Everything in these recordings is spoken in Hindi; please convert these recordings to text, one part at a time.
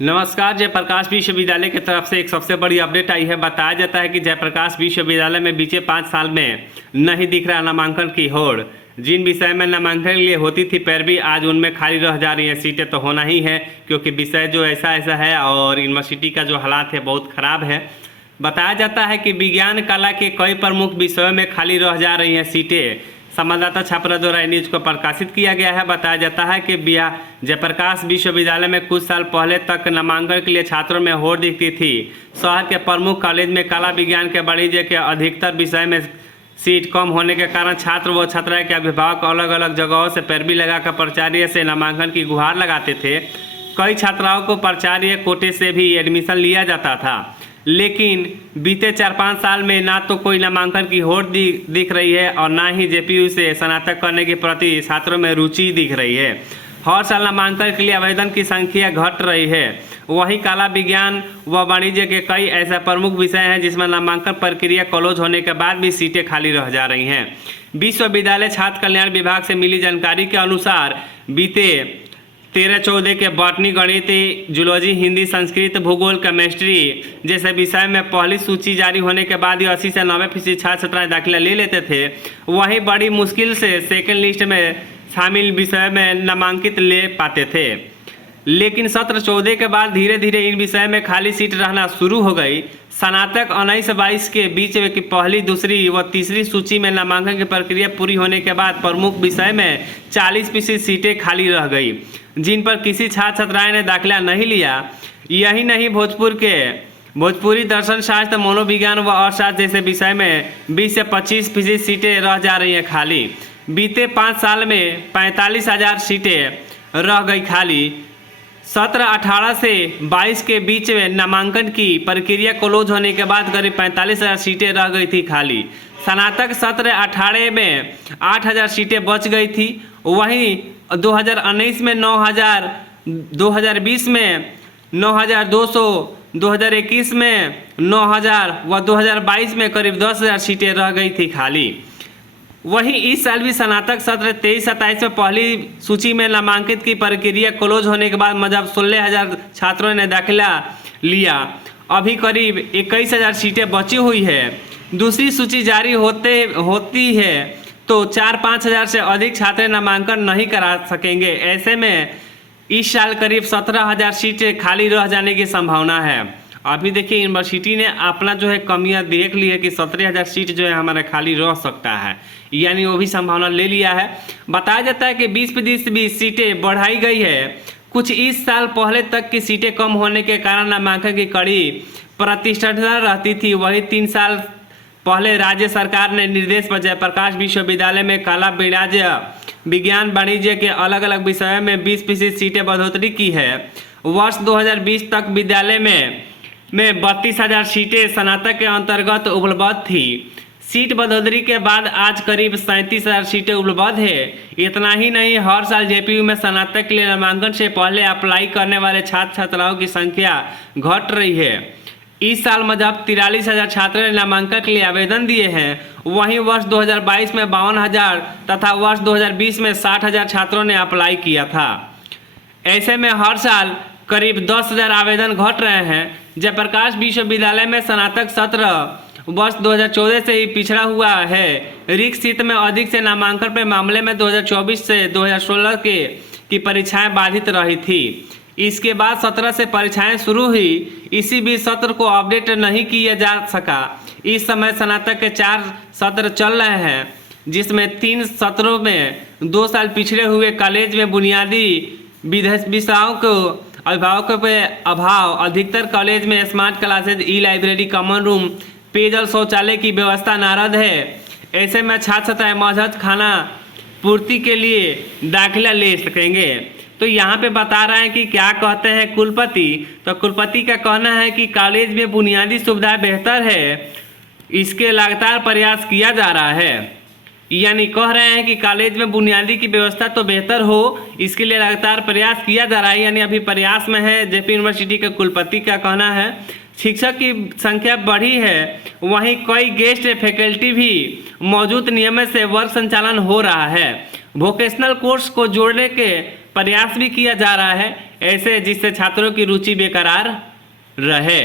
नमस्कार। जयप्रकाश विश्वविद्यालय की तरफ से एक सबसे बड़ी अपडेट आई है। बताया जाता है कि जयप्रकाश विश्वविद्यालय में बीते 5 साल में नहीं दिख रहा नामांकन की होड़। जिन विषय में नामांकन के लिए होती थी पैरवी, आज उनमें खाली रह जा रही हैं सीटें। तो होना ही है, क्योंकि विषय जो ऐसा है और यूनिवर्सिटी का जो हालात है बहुत ख़राब है। बताया जाता है कि विज्ञान कला के कई प्रमुख विषयों में खाली रह जा रही हैं सीटें। संवाददाता छात्रा द्वारा न्यूज को प्रकाशित किया गया है। बताया जाता है कि जयप्रकाश विश्वविद्यालय में कुछ साल पहले तक नामांकन के लिए छात्रों में होड़ दिखती थी। शहर के प्रमुख कॉलेज में कला विज्ञान के वाणिज्य के अधिकतर विषय में सीट कम होने के कारण छात्र व छात्राएं के अभिभावक अलग अलग जगहों से पैरवी लगाकर प्राचार्य से नामांकन की गुहार लगाते थे। कई छात्राओं को प्राचार्य कोटे से भी एडमिशन लिया जाता था, लेकिन बीते 4-5 साल में ना तो कोई नामांकन की होड़ दिख रही है और ना ही जेपीयू से स्नातक करने के प्रति छात्रों में रुचि दिख रही है। हर साल नामांकन के लिए आवेदन की संख्या घट रही है। वहीं कला विज्ञान व वाणिज्य के कई ऐसे प्रमुख विषय हैं जिसमें नामांकन प्रक्रिया क्लोज होने के बाद भी सीटें खाली रह जा रही हैं। विश्वविद्यालय छात्र कल्याण विभाग से मिली जानकारी के अनुसार बीते 13-14 के बॉटनी, गणित, जूलॉजी, हिंदी, संस्कृत, भूगोल, केमिस्ट्री जैसे विषय में पहली सूची जारी होने के बाद ही 80 से 90% छात्र छात्राएं दाखिला ले लेते थे। वहीं बड़ी मुश्किल से सेकंड लिस्ट में शामिल विषय में नामांकित ले पाते थे। लेकिन सत्र 14 के बाद धीरे धीरे इन विषय में खाली सीट रहना शुरू हो गई। स्नातक 19-22 के बीच की पहली, दूसरी व तीसरी सूची में नामांकन की प्रक्रिया पूरी होने के बाद प्रमुख विषय में 40% सीटें खाली रह गई, जिन पर किसी छात्र छात्राएं ने दाखिला नहीं लिया। यही नहीं, भोजपुरी, दर्शन शास्त्र, मनोविज्ञान व अर्थशास्त्र जैसे विषय में 20 से 25% सीटें रह जा रही हैं खाली। बीते 5 साल में 45,000 सीटें रह गई खाली। सत्र 18 से 22 के बीच में नामांकन की प्रक्रिया क्लोज होने के बाद करीब 45,000 सीटें रह गई थी खाली। स्नातक सत्र 18 में 8,000 सीटें बच गई थी। वहीं 2019 में 9,000, 2020 में 9,200, 2021 में 9,000 व 2022 में करीब 10,000 सीटें रह गई थी खाली। वहीं इस साल भी स्नातक सत्र 23-27 में पहली सूची में नामांकित की प्रक्रिया क्लोज होने के बाद मजब 16,000 छात्रों ने दाखिला लिया। अभी करीब 21,000 सीटें बची हुई है। दूसरी सूची जारी होती है तो 4-5 हज़ार से अधिक छात्र नामांकन नहीं करा सकेंगे। ऐसे में इस साल करीब 17,000 सीटें खाली रह जाने की संभावना है। अभी देखिए, यूनिवर्सिटी ने अपना कमियां देख ली है कि 17,000 सीट हमारा खाली रह सकता है, यानी वो भी संभावना ले लिया है। बताया जाता है कि 20% भी सीटें बढ़ाई गई है। कुछ इस साल पहले तक की सीटें कम होने के कारण नामांकन की कड़ी प्रतिष्ठा रहती थी। वही 3 साल पहले राज्य सरकार ने निर्देश पर जयप्रकाश विश्वविद्यालय में कला, विज्ञान, वाणिज्य के अलग अलग विषयों में 20% सीटें बढ़ोतरी की है। वर्ष 2020 तक विद्यालय में 32,000 सीटें स्नातक के अंतर्गत उपलब्ध थी। सीट बढ़ोतरी के बाद आज करीब 37,000 सीटें उपलब्ध है। इतना ही नहीं, हर साल जेपीयू में स्नातक के लिए नामांकन से पहले अप्लाई करने वाले छात्र छात्राओं की संख्या घट रही है। इस साल मजब 43,000 छात्रों ने नामांकन के लिए आवेदन दिए हैं। वहीं वर्ष 2022 में 52,000 तथा वर्ष 2020 में 60,000 छात्रों ने अप्लाई किया था। ऐसे में हर साल करीब 10,000 आवेदन घट रहे हैं। जयप्रकाश विश्वविद्यालय में स्नातक सत्र वर्ष 2014 से ही पिछड़ा हुआ है। रिक्त सीट में अधिक से नामांकन के मामले में 2024 से 2016 की परीक्षाएं बाधित रही थी। इसके बाद 17 से परीक्षाएं शुरू हुई। इसी बीच सत्र को अपडेट नहीं किया जा सका। इस समय स्नातक के 4 सत्र चल रहे हैं, जिसमें 3 सत्रों में 2 साल पिछड़े हुए कॉलेज में बुनियादी विषयों को अभिभावकों पे अभाव, अधिकतर कॉलेज में smart classes, e-library, common room, पेयजल, शौचालय की व्यवस्था नारद है। ऐसे में छात्र छात्राएं महज खाना पूर्ति के लिए दाखिला ले सकेंगे। तो यहाँ पे बता रहे हैं कि क्या कहते हैं कुलपति। तो कुलपति का कहना है कि कॉलेज में बुनियादी सुविधाएं बेहतर है, इसके लगातार प्रयास किया जा रहा है। यानी कह रहे हैं कि कॉलेज में बुनियादी की व्यवस्था तो बेहतर हो, इसके लिए लगातार प्रयास किया जा रहा है, यानी अभी प्रयास में है। जेपी यूनिवर्सिटी के कुलपति का कहना है। शिक्षक की संख्या बढ़ी है, वहीं कई गेस्ट फैकल्टी भी मौजूद, नियमित से वर्ग संचालन हो रहा है। वोकेशनल कोर्स को जोड़ने के प्रयास भी किया जा रहा है। ऐसे जिससे छात्रों की रुचि बेकरार रहे।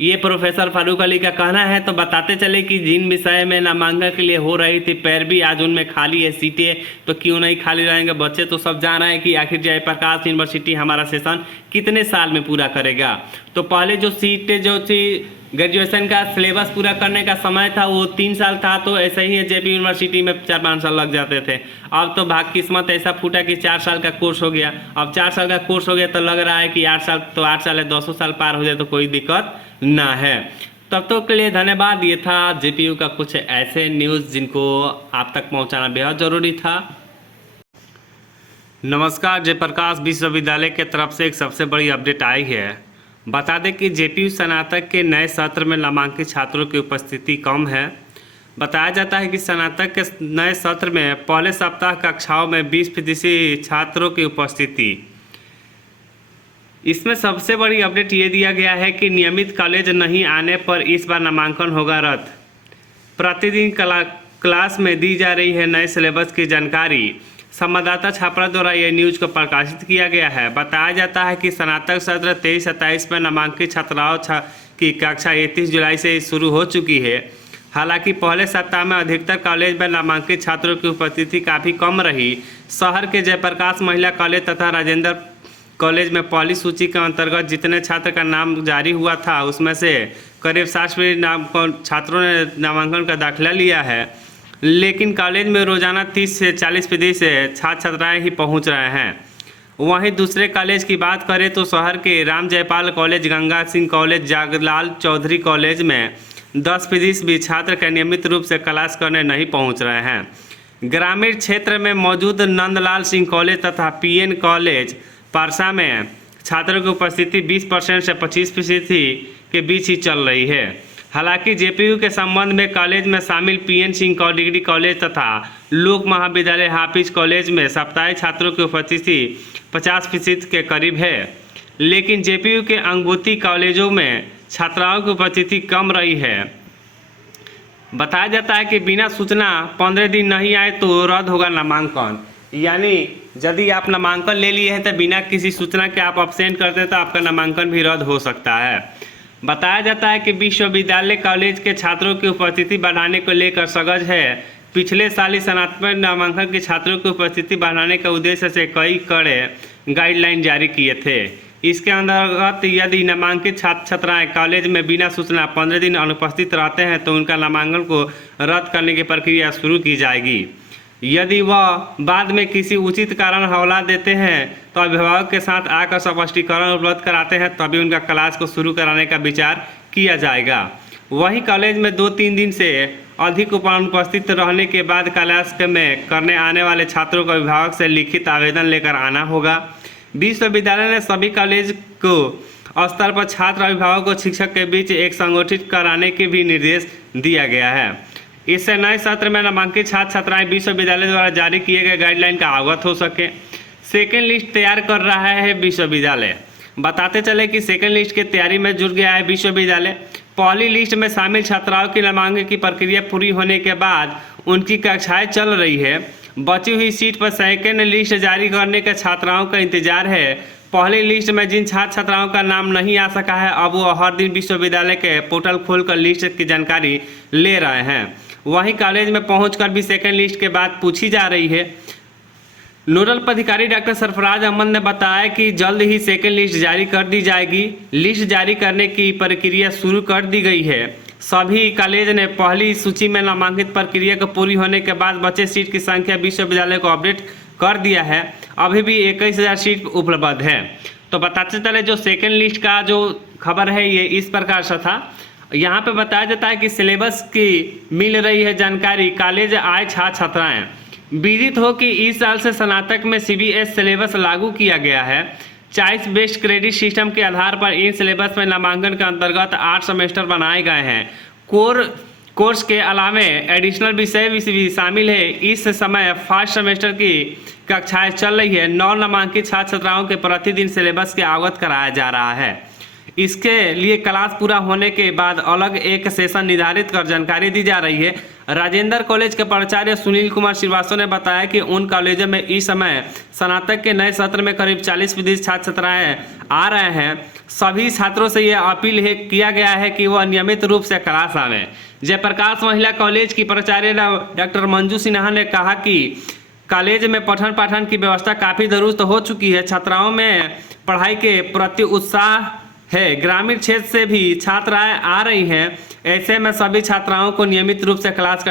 ये प्रोफेसर फारूक अली का कहना है। तो बताते चले कि जिन विषय में नामांकन के लिए हो रही थी पैरवी, आज उनमें खाली है सीटें, तो क्यों नहीं खाली रहेंगे बच्चे। तो सब जान रहे हैं कि आखिर जयप्रकाश यूनिवर्सिटी हमारा सेशन कितने साल में पूरा करेगा। तो पहले जो सीटें जो थी ग्रेजुएशन का सिलेबस पूरा करने का समय था वो 3 साल था, तो ऐसे ही है जेपी यूनिवर्सिटी में 4-5 साल लग जाते थे। अब तो भाग किस्मत ऐसा फूटा कि 4 साल का कोर्स हो गया। अब 4 साल का कोर्स हो गया तो लग रहा है कि 8 साल, तो 8 साल है 200 साल पार हो जाए तो कोई दिक्कत ना है। तब तो के लिए धन्यवाद। ये था जेपीयू का कुछ ऐसे न्यूज़ जिनको आप तक पहुंचाना बेहद ज़रूरी था। नमस्कार, जयप्रकाश विश्वविद्यालय के तरफ से एक सबसे बड़ी अपडेट आई है। बता दें कि जेपीयू स्नातक के नए सत्र में नामांकित छात्रों की उपस्थिति कम है। बताया जाता है कि स्नातक के नए सत्र में पहले सप्ताह कक्षाओं में 20% छात्रों की उपस्थिति। इसमें सबसे बड़ी अपडेट ये दिया गया है कि नियमित कॉलेज नहीं आने पर इस बार नामांकन होगा रद्द। प्रतिदिन क्लास में दी जा रही है नए सिलेबस की जानकारी। संवाददाता छापरा द्वारा यह न्यूज को प्रकाशित किया गया है। बताया जाता है कि स्नातक सत्र 23-27 में नामांकित छात्राओं की कक्षा 31 जुलाई से शुरू हो चुकी है। हालांकि पहले सप्ताह में अधिकतर कॉलेज में नामांकित छात्रों की उपस्थिति काफ़ी कम रही। शहर के जयप्रकाश महिला कॉलेज तथा राजेंद्र कॉलेज में पहली सूची के अंतर्गत जितने छात्र का नाम जारी हुआ था उसमें से करीब 60% छात्रों ने नामांकन का दाखिला लिया है, लेकिन कॉलेज में रोजाना 30 से 40% से छात्र छात्राएँ ही पहुंच रहे हैं। वहीं दूसरे कॉलेज की बात करें तो शहर के Ram Jaipal college, Ganga Singh college, Jaglal Chaudhary college में 10% भी छात्र के नियमित रूप से क्लास करने नहीं पहुंच रहे हैं। ग्रामीण क्षेत्र में मौजूद नंदलाल सिंह कॉलेज तथा पीएन कॉलेज पारसा में छात्रों की उपस्थिति 20% से 25% के बीच ही चल रही है। हालांकि जेपीयू के संबंध में कॉलेज में शामिल पीएन सिंह डिग्री कॉलेज तथा लोक महाविद्यालय हाफिज कॉलेज में साप्ताहिक छात्रों की उपस्थिति 50% के करीब है, लेकिन जेपीयू के अंगभूति कॉलेजों में छात्राओं की उपस्थिति कम रही है। बताया जाता है कि बिना सूचना 15 दिन नहीं आए तो रद्द होगा नामांकन। यानी यदि आप नामांकन ले लिए हैं तो बिना किसी सूचना के आप अब्सेंट करते हैं तो आपका नामांकन भी रद्द हो सकता है। बताया जाता है कि विश्वविद्यालय कॉलेज के छात्रों की उपस्थिति बढ़ाने को लेकर सजग है। पिछले साल स्नातक नामांकन के छात्रों की उपस्थिति बढ़ाने के उद्देश्य से कई कड़े गाइडलाइन जारी किए थे। इसके अंतर्गत यदि नामांकित छात्र छात्राएं कॉलेज में बिना सूचना 15 दिन अनुपस्थित रहते हैं तो उनका नामांकन को रद्द करने की प्रक्रिया शुरू की जाएगी। यदि वह बाद में किसी उचित कारण हवाला देते हैं तो अभिभावक के साथ आकर स्पष्टीकरण उपलब्ध कराते हैं, तभी उनका क्लास को शुरू कराने का विचार किया जाएगा। वहीं कॉलेज में 2-3 दिन से अधिक अनुपस्थित रहने के बाद क्लास में करने आने वाले छात्रों को अभिभावक से लिखित आवेदन लेकर आना होगा। विश्वविद्यालय ने सभी कॉलेज को स्तर पर छात्र, अभिभावक और शिक्षक के बीच एक संगठित कराने के भी निर्देश दिया गया है। इससे नए सत्र में नामांकित छात्र छात्राएं विश्वविद्यालय द्वारा जारी किए गए गाइडलाइन का अवगत हो सके। सेकेंड लिस्ट तैयार कर रहा है विश्वविद्यालय। बताते चले कि सेकेंड लिस्ट की तैयारी में जुट गया है विश्वविद्यालय। पहली लिस्ट में शामिल छात्राओं की नामांकन की प्रक्रिया पूरी होने के बाद उनकी कक्षाएं चल रही है। बची हुई सीट पर सेकेंड लिस्ट जारी करने के छात्राओं का इंतजार है। पहली लिस्ट में जिन छात्र छात्राओं का नाम नहीं आ सका है अब वो हर दिन विश्वविद्यालय के पोर्टल खोलकर लिस्ट की जानकारी ले रहे हैं। वहीं कॉलेज में पहुंचकर भी सेकेंड लिस्ट के बाद पूछी जा रही है। नोडल पदाधिकारी डॉक्टर सरफराज अहमद ने बताया कि जल्द ही सेकेंड लिस्ट जारी कर दी जाएगी। लिस्ट जारी करने की प्रक्रिया शुरू कर दी गई है। सभी कॉलेज ने पहली सूची में नामांकित प्रक्रिया को पूरी होने के बाद बचे सीट की संख्या विश्वविद्यालय को अपडेट कर दिया है। अभी भी 21,000 सीट उपलब्ध है। तो बताते चले जो सेकेंड लिस्ट का जो खबर है ये इस प्रकार से था। यहाँ पे बताया जाता है कि सिलेबस की मिल रही है जानकारी। कॉलेज आए छात्र छात्राएं विदित हो कि इस साल से स्नातक में CBS सिलेबस लागू किया गया है। चॉइस बेस्ड क्रेडिट सिस्टम के आधार पर इन सिलेबस में नामांकन के अंतर्गत 8 सेमेस्टर बनाए गए हैं। कोर्स के अलावे एडिशनल विषय भी शामिल है। इस समय फर्स्ट सेमेस्टर की कक्षाएं चल रही है। 9 नामांकित छात्र छात्राओं के प्रतिदिन सिलेबस के अवगत कराया जा रहा है। इसके लिए क्लास पूरा होने के बाद अलग एक सेशन निर्धारित कर जानकारी दी जा रही है। राजेंद्र कॉलेज के प्राचार्य सुनील कुमार श्रीवास्तव ने बताया कि उन कॉलेजों में इस समय स्नातक के नए सत्र में करीब 40 विदेशी छात्र छात्राएं आ रहे हैं। सभी छात्रों से यह अपील किया गया है कि वह नियमित रूप से क्लास आवें। जयप्रकाश महिला कॉलेज की प्राचार्य डॉक्टर मंजू सिन्हा ने कहा कि कॉलेज में पठन पाठन की व्यवस्था काफ़ी दुरुस्त हो चुकी है। छात्राओं में पढ़ाई के प्रति उत्साह है। ग्रामीण क्षेत्र से भी छात्राएं आ रही हैं। ऐसे में सभी छात्राओं को नियमित रूप से क्लास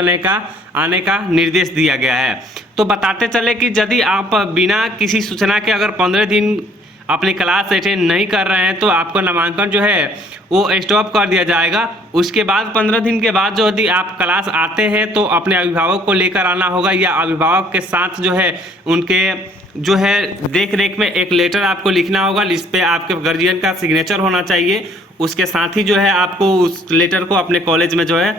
आने का निर्देश दिया गया है। तो बताते चले कि यदि आप बिना किसी सूचना के अगर 15 दिन अपनी क्लास अटेंड नहीं कर रहे हैं तो आपका नामांकन जो है वो स्टॉप कर दिया जाएगा। उसके बाद 15 दिन के बाद जो यदि आप क्लास आते हैं तो अपने अभिभावक को लेकर आना होगा, या अभिभावक के साथ जो है उनके जो है देख रेख में एक लेटर आपको लिखना होगा, इस पे आपके गार्जियन का सिग्नेचर होना चाहिए। उसके साथ ही जो है आपको उस लेटर को अपने कॉलेज में जो है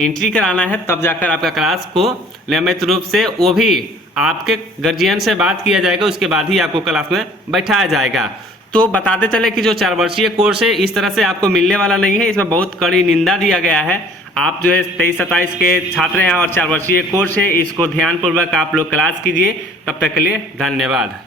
एंट्री कराना है, तब जाकर आपका क्लास को नियमित रूप से वो भी आपके गार्जियन से बात किया जाएगा, उसके बाद ही आपको क्लास में बैठाया जाएगा। तो बताते चले कि जो 4 वर्षीय कोर्स है इस तरह से आपको मिलने वाला नहीं है, इसमें बहुत कड़ी निंदा दिया गया है। आप जो है 23-27 के छात्र हैं और 4 वर्षीय कोर्स है, इसको ध्यानपूर्वक आप लोग क्लास कीजिए। तब तक के लिए धन्यवाद।